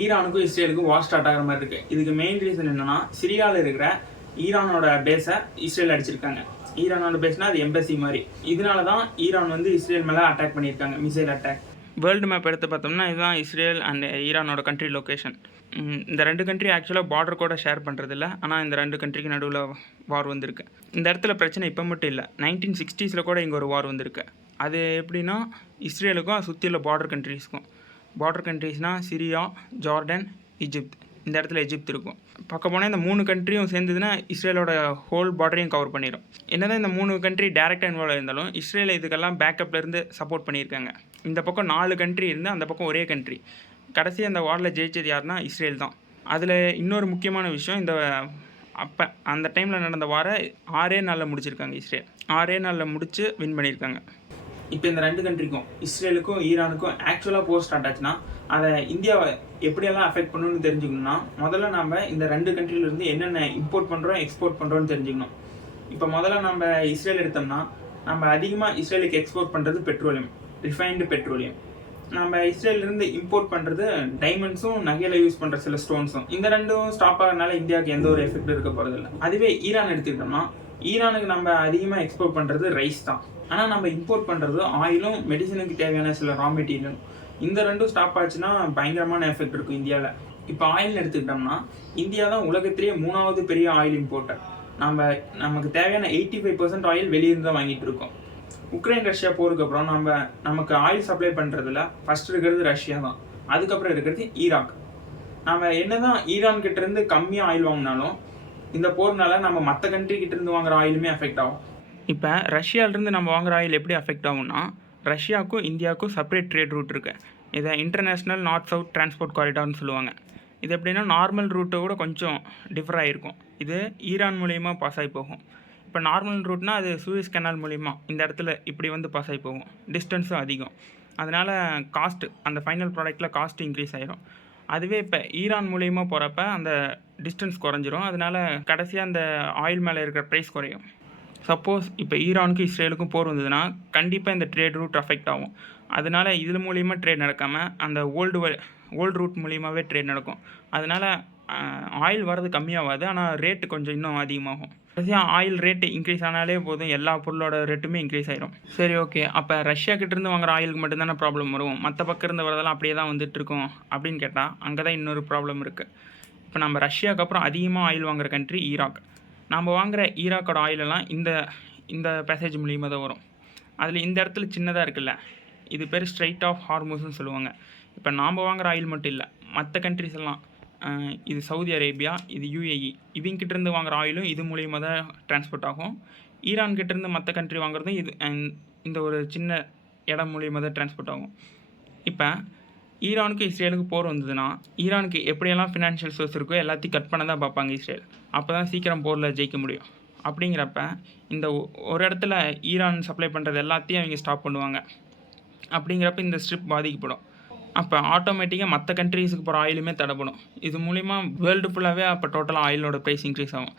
ஈரானுக்கும் இஸ்ரேலுக்கும் வார் ஸ்டார்ட் ஆகிற மாதிரி இருக்குது. இதுக்கு மெயின் ரீசன் என்னென்னா, சிரியாவில் இருக்கிற ஈரானோட பேஸை இஸ்ரேல் அடிச்சிருக்காங்க. ஈரானோட பேஸ்னால் அது எம்பசி மாதிரி. இதனால தான் ஈரான் வந்து இஸ்ரேல் மேலே அட்டாக் பண்ணியிருக்காங்க, மிசைல் அட்டாக். வேர்ல்டு மேப் எடுத்து பார்த்தோம்னா இதுதான் இஸ்ரேல் அண்ட் ஈரானோட கண்ட்ரி லொக்கேஷன். இந்த ரெண்டு கண்ட்ரி ஆக்சுவலாக பார்டர் கூட ஷேர் பண்ணுறதில்ல, ஆனால் இந்த ரெண்டு கண்ட்ரிக்கு நடுவில் வார் வந்திருக்கு. இந்த இடத்துல பிரச்சனை இப்போ மட்டும் இல்லை, 1960s கூட இங்கே ஒரு வார் வந்திருக்கு. அது எப்படின்னா, இஸ்ரேலுக்கும் சுற்றியுள்ள பார்டர் கண்ட்ரீஸ்க்கும். பார்டர் கண்ட்ரீஸ்னால் சிரியா, ஜார்டன், ஈஜிப்த். இந்த இடத்துல எஜிப்த் இருக்கும். பார்க்க போனால் இந்த 3 கண்ட்ரியும் சேர்ந்ததுன்னா இஸ்ரேலோட ஹோல் பார்டரையும் கவர் பண்ணிடும். என்னதான் இந்த 3 கண்ட்ரி டேரெக்டாக இன்வால்வ் இருந்தாலும் இஸ்ரேல் இதுக்கெல்லாம் பேக்கப்லேருந்து சப்போர்ட் பண்ணியிருக்காங்க. இந்த பக்கம் 4 கண்ட்ரி இருந்து அந்த பக்கம் ஒரே கண்ட்ரி. கடைசி அந்த வாரில் ஜெயிச்சது யாருன்னா இஸ்ரேல் தான். அதில் இன்னொரு முக்கியமான விஷயம், அந்த டைமில் நடந்த வாரை 6 நாளில் முடிச்சிருக்காங்க இஸ்ரேல். 6 நாளில் முடித்து வின் பண்ணியிருக்காங்க. இப்போ இந்த ரெண்டு கண்ட்ரிக்கும், இஸ்ரேலுக்கும் ஈரானுக்கும் ஆக்சுவலாக போர் ஸ்டார்ட் ஆச்சுன்னா அதை இந்தியாவை எப்படியெல்லாம் அஃபெக்ட் பண்ணணும்னு தெரிஞ்சுக்கணும்னா, முதல்ல நம்ம இந்த ரெண்டு கண்ட்ரிலேருந்து என்னென்ன இம்போர்ட் பண்ணுறோம், எக்ஸ்போர்ட் பண்ணுறோன்னு தெரிஞ்சுக்கணும். இப்போ முதல்ல நம்ம இஸ்ரேல் எடுத்தோம்னா, நம்ம அதிகமாக இஸ்ரேலுக்கு எக்ஸ்போர்ட் பண்ணுறது பெட்ரோலியம், ரிஃபைன்டு பெட்ரோலியம். நம்ம இஸ்ரேலிருந்து இம்போர்ட் பண்ணுறது டைமண்ட்ஸும், நகையில் யூஸ் பண்ணுற சில ஸ்டோன்ஸும். இந்த ரெண்டும் ஸ்டாப் ஆகிறதுனால இந்தியாவுக்கு எந்த ஒரு எஃபெக்ட் இருக்க போகிறதில்ல. அதுவே ஈரான் எடுத்துக்கிட்டோம்னா, ஈரானுக்கு நம்ம அதிகமாக எக்ஸ்போர்ட் பண்ணுறது ரைஸ் தான். ஆனால் நம்ம இம்போர்ட் பண்ணுறது ஆயிலும், மெடிசனுக்கு தேவையான சில ரா மெட்டீரியலும். இந்த ரெண்டும் ஸ்டாப் ஆச்சுன்னா பயங்கரமான எஃபெக்ட் இருக்கும் இந்தியாவில். இப்போ ஆயில் எடுத்துக்கிட்டோம்னா, இந்தியா தான் உலகத்திலேயே 3வது பெரிய ஆயில் இம்போர்ட்டர். நமக்கு தேவையான 85% ஆயில் வெளியிருந்து தான் வாங்கிட்டு இருக்கோம். உக்ரைன் ரஷ்யா போருக்கு அப்புறம் நமக்கு ஆயில் சப்ளை பண்ணுறதுல ஃபர்ஸ்ட் இருக்கிறது ரஷ்யா தான். அதுக்கப்புறம் இருக்கிறது ஈராக். நம்ம என்னதான் ஈரான் கிட்டேருந்து கம்மியாக ஆயில் வாங்கினாலும் இந்த போர்னால நம்ம மற்ற கண்ட்ரி கிட்டேருந்து வாங்குற ஆயிலுமே அஃபெக்ட் ஆகும். இப்போ ரஷ்யாவிலேருந்து நம்ம வாங்குற ஆயில் எப்படி அஃபெக்ட் ஆகும்னா, ரஷ்யாவுக்கும் இந்தியாவுக்கும் செப்பரேட் ட்ரேட் ரூட் இருக்குது. இதை இன்டர்நேஷ்னல் நார்த் சவுத் டிரான்ஸ்போர்ட் காரிடார்னு சொல்லுவாங்க. இது எப்படின்னா, நார்மல் ரூட்டை விட கொஞ்சம் டிஃபர் ஆகிருக்கும். இது ஈரான் மூலிமா பாஸ் ஆகி போகும். இப்போ நார்மல் ரூட்னால் அது சூயஸ் கெனால் மூலிமா இந்த இடத்துல இப்படி வந்து பாஸ் ஆகி போகும். டிஸ்டன்ஸும் அதிகம். அதனால் அந்த ஃபைனல் ப்ராடக்ட்டில் காஸ்ட் இன்க்ரீஸ் ஆகிரும். அதுவே இப்போ ஈரான் மூலிமா போகிறப்ப அந்த டிஸ்டன்ஸ் குறைஞ்சிரும். அதனால் கடைசியாக அந்த ஆயில் மேலே இருக்கிற ப்ரைஸ் குறையும். சப்போஸ் இப்போ ஈரானுக்கும் இஸ்ரேலுக்கும் போர் வந்ததுன்னா கண்டிப்பாக இந்த ட்ரேட் ரூட் அஃபெக்ட் ஆகும். அதனால் இதில் மூலிமா ட்ரேட் நடக்காமல் அந்த ஓல்டு ரூட் மூலியமாகவே ட்ரேட் நடக்கும். அதனால் ஆயில் வரது கம்மியாகாது, ஆனால் ரேட்டு கொஞ்சம் இன்னும் அதிகமாகும். கடைசியாக ஆயில் ரேட்டு இன்க்ரீஸ் ஆனாலே போதும், எல்லா பொருளோட ரேட்டுமே இன்க்ரீஸ் ஆகிடும். சரி, ஓகே. அப்போ ரஷ்யா கிட்டேருந்து வாங்குற ஆயிலுக்கு மட்டும்தானே ப்ராப்ளம் வரும், மற்ற பக்கம் இருந்து வரதெல்லாம் அப்படியே தான் வந்துட்டுருக்கோம் அப்படின்னு கேட்டால் அங்கே தான் இன்னொரு ப்ராப்ளம் இருக்குது. இப்போ நம்ம ரஷ்யாவுக்கு அப்புறம் அதிகமாக ஆயில் வாங்குற கண்ட்ரி ஈராக். நம்ம வாங்குகிற ஈராக்கோட ஆயிலெல்லாம் இந்த பேசேஜ் மூலியமாக தான் வரும். அதில் இந்த இடத்துல சின்னதாக இருக்குல்ல, இது பேர் ஸ்ட்ரைட் ஆஃப் ஹார்முஸ்ன்னு சொல்லுவாங்க. இப்போ நாம் வாங்குகிற ஆயில் மட்டும் இல்லை, மற்ற கண்ட்ரிஸ் எல்லாம், இது சவுதி அரேபியா, இது யுஏஇ, இவங்கிட்டேருந்து வாங்குகிற ஆயிலும் இது மூலியமாக தான் டிரான்ஸ்போர்ட் ஆகும். ஈரான்கிட்டேருந்து மற்ற கண்ட்ரி வாங்குறதும் இந்த ஒரு சின்ன இடம் மூலியமாக தான் டிரான்ஸ்போர்ட் ஆகும். இப்போ ஈரானுக்கு இஸ்ரேலுக்கு போர் வந்ததுன்னா ஈரானுக்கு எப்படியெல்லாம் ஃபினான்ஷியல் சோர்ஸ் இருக்கோ எல்லாத்தையும் கட் பண்ண தான் பார்ப்பாங்க இஸ்ரேல். அப்போ தான் சீக்கிரம் போரில் ஜெயிக்க முடியும். அப்படிங்கிறப்ப இந்த ஒரு இடத்துல ஈரான் சப்ளை பண்ணுறது எல்லாத்தையும் அவங்க ஸ்டாப் பண்ணுவாங்க. அப்படிங்கிறப்ப இந்த ஸ்ட்ரிப் பாதிக்கப்படும். அப்போ ஆட்டோமேட்டிக்காக மற்ற கண்ட்ரீஸுக்கு போகிற ஆயிலுமே தடைப்படும். இது மூலிமா வேர்ல்டு ஃபுல்லாகவே அப்போ டோட்டலாக ஆயிலோட ப்ரைஸ் இன்க்ரீஸ் ஆகும்.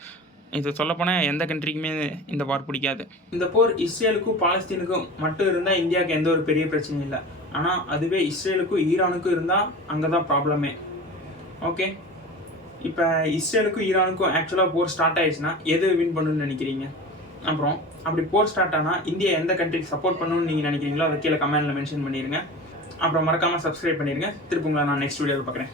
இது சொல்லப்போனால் எந்த கண்ட்ரிக்குமே இந்த வார் பிடிக்காது. இந்த போர் இஸ்ரேலுக்கும் பாலஸ்தீனுக்கும் மட்டும் இருந்தால் இந்தியாவுக்கு எந்த ஒரு பெரிய பிரச்சனையும் இல்லை. ஆனால் அதுவே இஸ்ரேலுக்கும் ஈரானுக்கும் இருந்தால் அங்கே தான் ப்ராப்ளமே. ஓகே, இப்போ இஸ்ரேலுக்கும் ஈரானுக்கும் ஆக்சுவலாக போர் ஸ்டார்ட் ஆகிடுச்சுன்னா எது வின் பண்ணணும்னு நினைக்கிறீங்க? அப்புறம் அப்படி போர் ஸ்டார்ட் ஆனால் இந்தியா எந்த கண்ட்ரிக்கு சப்போர்ட் பண்ணணும்னு நீங்கள் நினைக்கிறீங்களோ அதை கீழே கமெண்ட்டில் மென்ஷன் பண்ணிடுங்க. அப்புறம் மறக்காமல் சப்ஸ்கிரைப் பண்ணிடுங்க. திருப்பி உங்களை நான் நெக்ஸ்ட் வீடியோவில் பார்க்குறேன்.